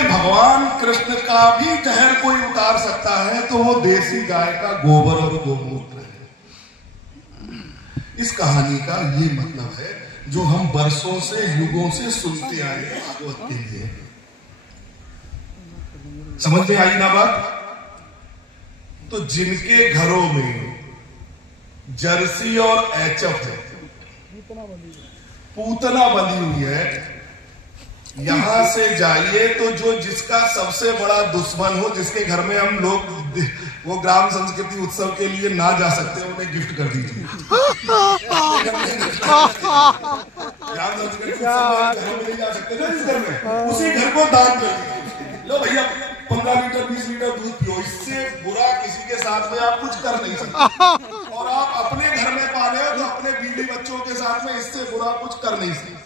में भगवान कृष्ण का भी जहर कोई उतार सकता है तो वो देसी गाय का गोबर और गोमूत्र है। इस कहानी का ये मतलब है जो हम बरसों से युगों से सुनते आए हैं भागवत के लिए। समझ में आई ना बात? तो जिनके घरों में जर्सी और एचएफ है, पूतना बंधी हुई है, यहां से जाइए तो जो जिसका सबसे बड़ा दुश्मन हो, जिसके घर में हम लोग वो ग्राम संस्कृति उत्सव के लिए ना जा सकते, उन्हें गिफ्ट कर दीजिए। ग्राम संस्कृति उत्सव घर में नहीं जा सकते ना, जिस घर में, उसी घर को दान कर दीजिए। लो भैया 15 लीटर 20 लीटर दूध पियो, इससे बुरा किसी के साथ में आप कुछ कर नहीं सकते। और आप अपने घर में पाले हो तो अपने बीवी बच्चों के साथ में इससे बुरा कुछ कर नहीं सकते।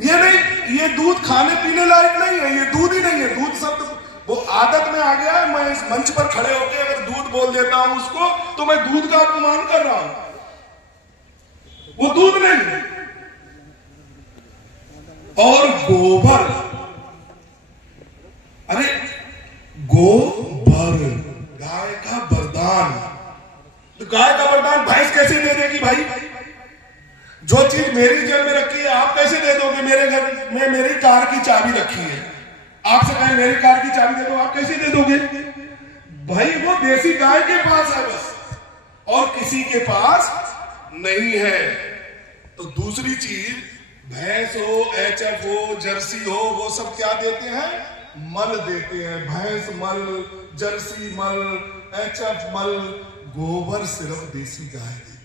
ये नहीं, ये दूध खाने पीने लायक नहीं है, ये दूध ही नहीं है। दूध शब्द वो आदत में आ गया है। मैं इस मंच पर खड़े होकर अगर दूध बोल देता हूं उसको तो मैं दूध का अपमान कर रहा हूं, वो दूध नहीं है। और गोबर, अरे गोबर गाय का वरदान, तो गाय का वरदान भैंस कैसे दे देगी भाई? जो चीज मेरी जेब में रखी है आप कैसे दे दोगे? मेरे घर में मेरी कार की चाबी रखी है, आपसे कहें मेरी कार की चाबी दे दो, आप कैसे दे दोगे भाई? वो देसी गाय के पास है बस, और किसी के पास नहीं है। तो दूसरी चीज, भैंस हो, एचएफ हो, जर्सी हो, वो सब क्या देते हैं? मल देते हैं। भैंस मल, जर्सी मल, एचएफ मल, गोबर सिर्फ देसी गाय देती है।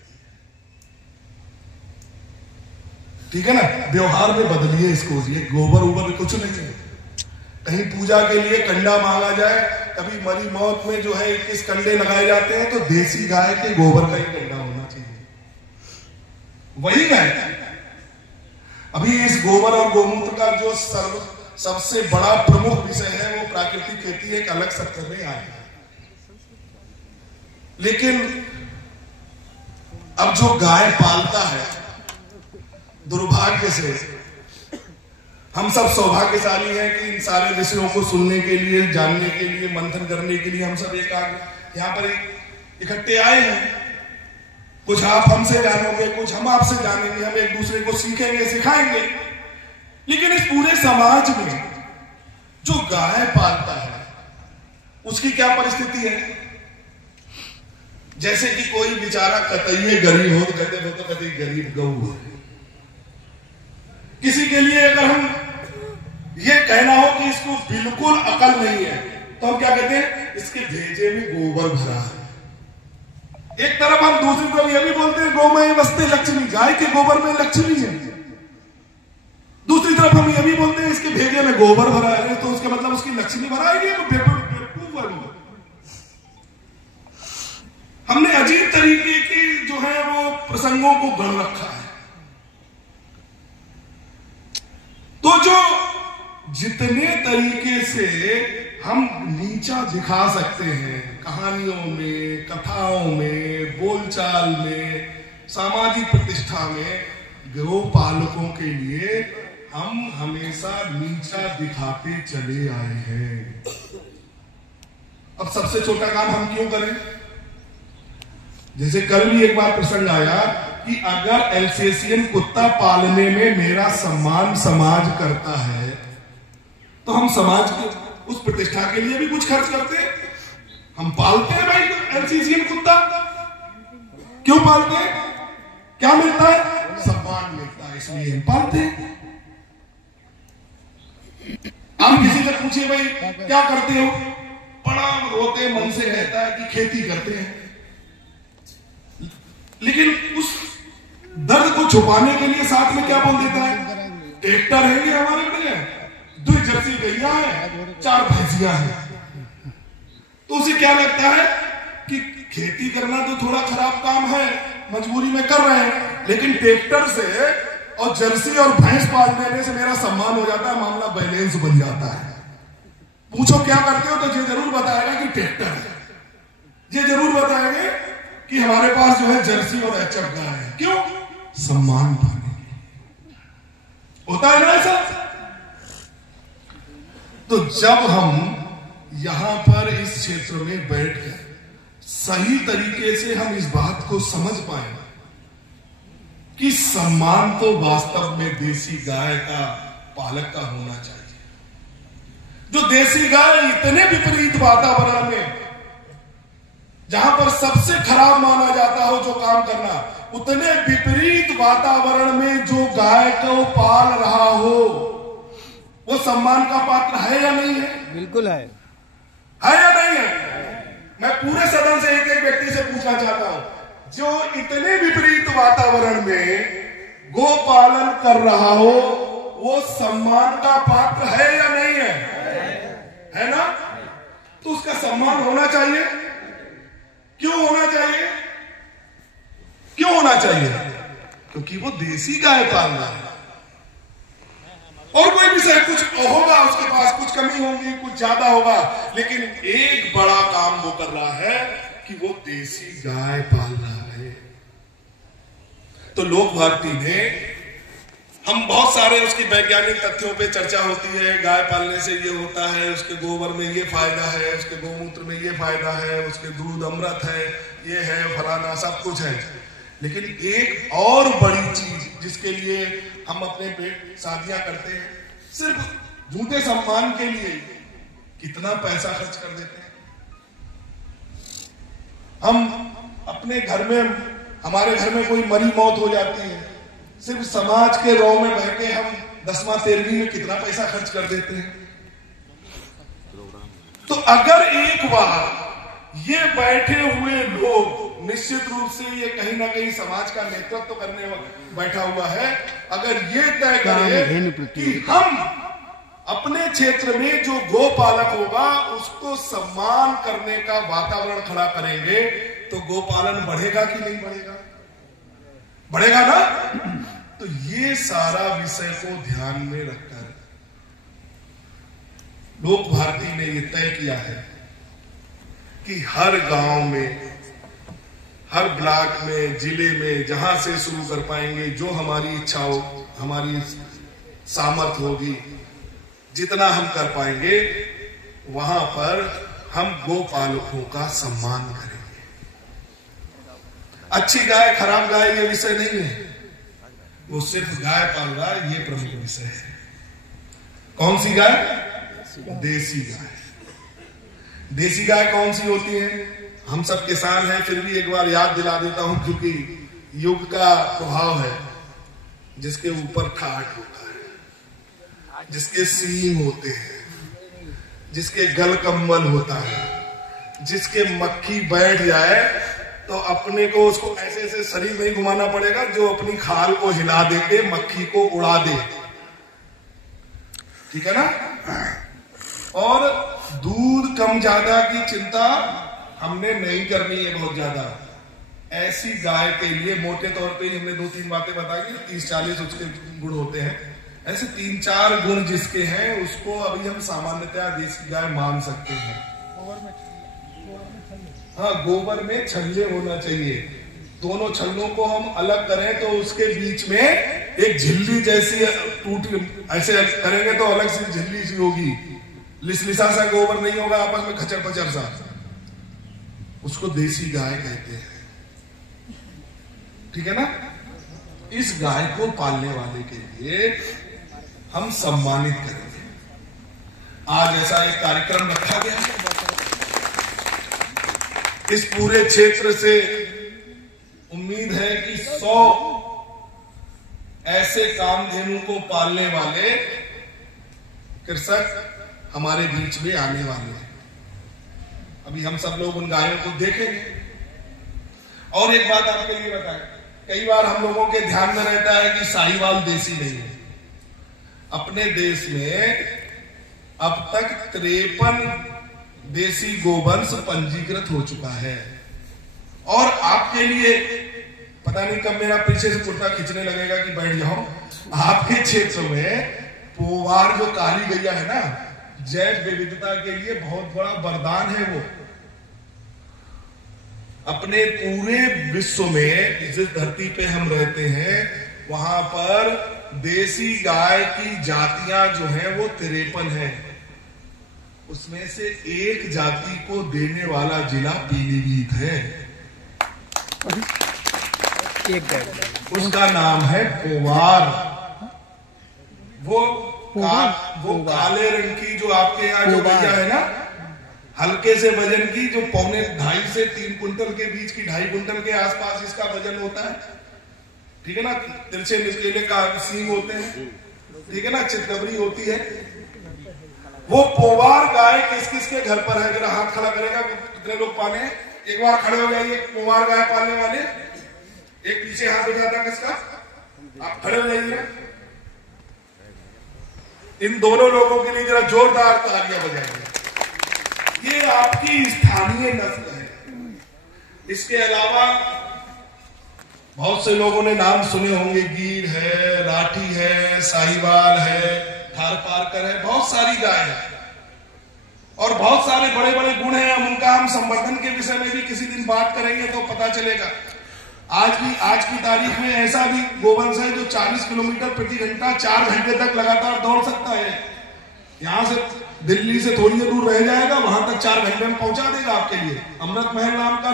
ठीक है ना? व्यवहार में बदलिए इसको। ये गोबर उबर कुछ नहीं है। कहीं पूजा के लिए कंडा मांगा जाए, कभी मरी मौत में जो है 21 कंडे लगाए जाते हैं, तो देसी गाय के गोबर का ही कंडा होना चाहिए, वही गाय। अभी इस गोबर और गोमूत्र का जो सबसे बड़ा प्रमुख विषय है वो प्राकृतिक खेती, एक अलग सत्र में आएगा। लेकिन अब जो गाय पालता है, दुर्भाग्य से हम सब सौभाग्यशाली हैं कि इन सारे विषयों को सुनने के लिए, जानने के लिए, मंथन करने के लिए हम सब यहाँ पर इकट्ठे आए हैं। कुछ आप हमसे जानोगे, कुछ हम आपसे जानेंगे, हम एक दूसरे को सीखेंगे, सिखाएंगे। लेकिन इस पूरे समाज में जो गाय पालता है उसकी क्या परिस्थिति है? जैसे कि कोई बेचारा कतई गरीब हो तो कहते हो तो कतई गरीब गऊ है। किसी के लिए अगर हम ये कहना हो कि इसको बिल्कुल अकल नहीं है तो हम क्या कहते हैं? इसके भेजे में गोबर भरा है। एक तरफ हम दूसरी तरफ ये भी बोलते हैं गौ में बसते लक्ष्मी, गाय के गोबर में लक्ष्मी है। दूसरी तरफ हम ये भी बोलते हैं इसके भेजे में गोबर भरा है, तो उसका मतलब उसकी लक्ष्मी भरा है। तो हमने अजीब तरीके की जो है वो प्रसंगों को गढ़ रखा है। तो जो जितने तरीके से हम नीचा दिखा सकते हैं, कहानियों में, कथाओं में, बोलचाल में, सामाजिक प्रतिष्ठा में, गौ पालकों के लिए हम हमेशा नीचा दिखाते चले आए हैं। अब सबसे छोटा काम हम क्यों करें? जैसे कल भी एक बार प्रसंग आया कि अगर एल्सेशियन कुत्ता पालने में मेरा सम्मान समाज करता है तो हम समाज के उस प्रतिष्ठा के लिए भी कुछ खर्च करते हैं। हम पालते हैं भाई एल्सेशियन कुत्ता। क्यों पालते हैं? क्या मिलता है? सम्मान मिलता है, इसलिए हम पालते हैं। आप किसी से पूछिए भाई क्या करते हो, बड़ा रोते मन से कहता है कि खेती करते हैं। लेकिन उस दर्द को छुपाने के लिए साथ में क्या बोल देता है? ट्रैक्टर है ये हमारे लिए, 2 जर्सी गैया है, 4 भैंसियां हैं। तो उसे क्या लगता है कि खेती करना तो थोड़ा खराब काम है, मजबूरी में कर रहे हैं, लेकिन ट्रैक्टर से और जर्सी और भैंस पाल देने से मेरा सम्मान हो जाता है, मामला बैलेंस बन जाता है। पूछो क्या करते हो तो ये जरूर बताएगा कि ट्रैक्टर है, ये जरूर बताएंगे कि हमारे पास जो है जर्सी और एचएफ गाय है। क्यों? सम्मान पाने के लिए। होता है ना ऐसा? तो जब हम यहां पर इस क्षेत्र में बैठकर सही तरीके से हम इस बात को समझ पाए कि सम्मान तो वास्तव में देसी गाय का पालक का होना चाहिए। जो देसी गाय इतने विपरीत वातावरण में, जहां पर सबसे खराब माना जाता हो जो काम करना, उतने विपरीत वातावरण में जो गाय को पाल रहा हो, वो सम्मान का पात्र है या नहीं है? बिल्कुल है या नहीं है? मैं पूरे सदन से एक एक व्यक्ति से पूछना चाहता हूं, जो इतने विपरीत वातावरण में गो पालन कर रहा हो, वो सम्मान का पात्र है या नहीं है? है ना? तो उसका सम्मान होना चाहिए। क्यों होना चाहिए? क्यों होना चाहिए? क्योंकि वो देसी गाय पाल रहा है। और कोई विषय कुछ होगा, उसके पास कुछ कमी होगी, कुछ ज्यादा होगा, लेकिन एक बड़ा काम वो कर रहा है कि वो देसी गाय पाल रहा है। तो लोक भारती ने हम बहुत सारे उसकी वैज्ञानिक तथ्यों पे चर्चा होती है, गाय पालने से ये होता है, उसके गोबर में ये फायदा है, उसके गोमूत्र में ये फायदा है, उसके दूध अमृत है, ये है फलाना, सब कुछ है। लेकिन एक और बड़ी चीज जिसके लिए हम अपने पेट शादियां करते हैं, सिर्फ झूठे सम्मान के लिए कितना पैसा खर्च कर देते हैं। हम अपने घर में, हमारे घर में कोई मरी मौत हो जाती है, सिर्फ समाज के रौ में बह के हम 10वां 13वीं में कितना पैसा खर्च कर देते हैं। तो अगर एक बार ये बैठे हुए लोग, निश्चित रूप से ये कहीं ना कहीं समाज का नेतृत्व करने बैठा हुआ है, अगर ये तय करें कि हम अपने क्षेत्र में जो गो पालक होगा उसको सम्मान करने का वातावरण खड़ा करेंगे, तो गोपालन बढ़ेगा कि नहीं बढ़ेगा? बढ़ेगा ना? तो ये सारा विषय को ध्यान में रखकर लोक भारती ने यह तय किया है कि हर गांव में, हर ब्लॉक में, जिले में, जहां से शुरू कर पाएंगे, जो हमारी इच्छा हो, हमारी सामर्थ होगी, जितना हम कर पाएंगे, वहां पर हम गोपालकों का सम्मान करेंगे। अच्छी गाय, खराब गाय, ये विषय नहीं है, वो सिर्फ गाय पाल रहा है, ये प्रमुख विषय है। कौन सी गाय? देसी गाय। देसी गाय कौन सी होती है? हम सब किसान हैं, फिर भी एक बार याद दिला देता हूं, क्योंकि युग का प्रभाव है। जिसके ऊपर ठाट होता है, जिसके सींग होते हैं, जिसके गल कम्बल होता है, जिसके मक्खी बैठ जाए तो अपने को उसको ऐसे ऐसे शरीर नहीं घुमाना पड़ेगा, जो अपनी खाल को हिला दे के मक्खी को उड़ा दे। ठीक है ना? और दूध कम ज्यादा की चिंता हमने नहीं करनी है बहुत ज्यादा। ऐसी गाय के लिए मोटे तौर पे ही हमने 2-3 बातें बताई, 30-40 उसके गुण होते हैं। ऐसे 3-4 गुण जिसके हैं उसको अभी हम सामान्यतः देसी गाय मान सकते हैं। हाँ, गोबर में छल्ले होना चाहिए। दोनों छल्लों को हम अलग करें तो उसके बीच में एक झिल्ली जैसी टूट, ऐसे करेंगे तो अलग से झिल्ली सी होगी, लिसलिसा सा गोबर नहीं होगा आपस में खचर पचर सा। उसको देसी गाय कहते हैं। ठीक है ना? इस गाय को पालने वाले के लिए हम सम्मानित करेंगे। आज ऐसा एक कार्यक्रम रखा गया है। इस पूरे क्षेत्र से उम्मीद है कि 100 ऐसे कामधेनु को पालने वाले कृषक हमारे बीच में आने वाले हैं। अभी हम सब लोग उन गायों को देखेंगे। और एक बात आपके लिए बताएं, कई बार हम लोगों के ध्यान में रहता है कि साहिवाल देसी नहीं है। अपने देश में अब तक 53 देसी गोवंश पंजीकृत हो चुका है। और आपके लिए पता नहीं कब मेरा पीछे से कुर्ता खींचने लगेगा कि बैठ जाओ। आपके क्षेत्र में पोवार जो काली गैया है ना, जैव विविधता के लिए बहुत बड़ा वरदान है। वो अपने पूरे विश्व में जिस धरती पे हम रहते हैं वहां पर देसी गाय की जातियां जो हैं वो 53 हैं। उसमें से एक जाति को देने वाला जिला पीलीभीत है। उसका नाम है पोवार। वो काले रंग की जो आपके यहाँ जो भैया है ना, हल्के से वजन की, जो 2.5 से 3 कुंटल के बीच की, 2.5 कुंटल के आसपास इसका वजन होता है, ठीक है ना। तिरछे निचले का सींग होते हैं, ठीक है ना, चितकबरी होती है। वो पोवार गाय किस किस के घर पर है? जरा हाथ खड़ा करेगा, कितने लोग पाले हैं? एक बार खड़े हो जाइए पोवार गाय पालने वाले। एक पीछे हाथ उठाता किसका? आप खड़े हो जाइए। इन दोनों लोगों के लिए जरा जोरदार तालियां बजाइए। ये आपकी स्थानीय नस्ल है। इसके अलावा बहुत से लोगों ने नाम सुने होंगे, गीर है, राठी है, साहिवाल है, थार पारकर है, बहुत सारी गाय है और बहुत सारे बड़े बड़े गुण हैं। हम संवर्धन के विषय में भी किसी दिन बात करेंगे तो पता चलेगा। आज की तारीख में ऐसा भी गोवंश है जो 40 किलोमीटर प्रति घंटा 4 घंटे तक लगातार दौड़ सकता है। यहां से दिल्ली से थोड़ी दूर रह जाएगा, वहां तक 4 घंटे में पहुंचा देगा आपके लिए। अमृत महल नाम का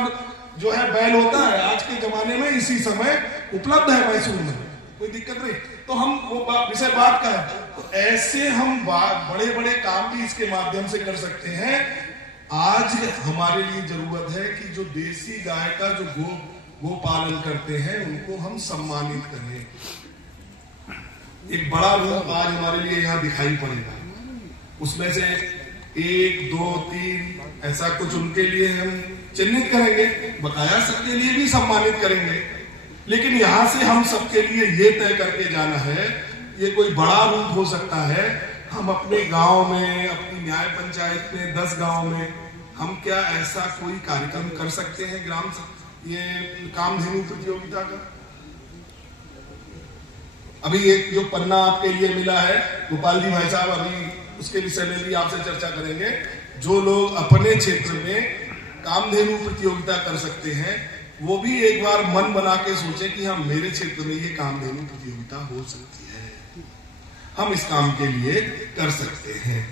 जो है बैल होता है, आज के जमाने में इसी समय उपलब्ध है मैसूर में, कोई दिक्कत नहीं। तो हम वो विषय बात का है, तो ऐसे हम बड़े बड़े काम भी इसके माध्यम से कर सकते हैं। आज हमारे लिए जरूरत है कि जो देसी गाय का जो गो पालन करते हैं उनको हम सम्मानित करें। एक बड़ा रूप आज हमारे लिए यहाँ दिखाई पड़ेगा। उसमें से 1, 2, 3 ऐसा कुछ उनके लिए हम चिन्हित करेंगे, बकाया सबके लिए भी सम्मानित करेंगे। लेकिन यहां से हम सबके लिए ये तय करके जाना है, ये कोई बड़ा रूप हो सकता है। हम अपने गांव में, अपनी न्याय पंचायत में, 10 गांव में हम क्या ऐसा कोई कार्यक्रम कर सकते हैं ये कामधेनु प्रतियोगिता का? अभी एक जो पन्ना आपके लिए मिला है गोपाल जी भाई साहब, अभी उसके विषय में भी आपसे चर्चा करेंगे। जो लोग अपने क्षेत्र में कामधेनु प्रतियोगिता कर सकते हैं वो भी एक बार मन बना के सोचे कि हाँ, मेरे क्षेत्र में ये कामधेनु प्रतियोगिता हो सकती है, हम इस काम के लिए कर सकते हैं।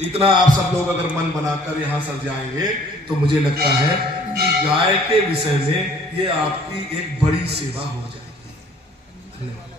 इतना आप सब लोग अगर मन बनाकर यहाँ सज जाएंगे तो मुझे लगता है कि गाय के विषय में ये आपकी एक बड़ी सेवा हो जाएगी। धन्यवाद।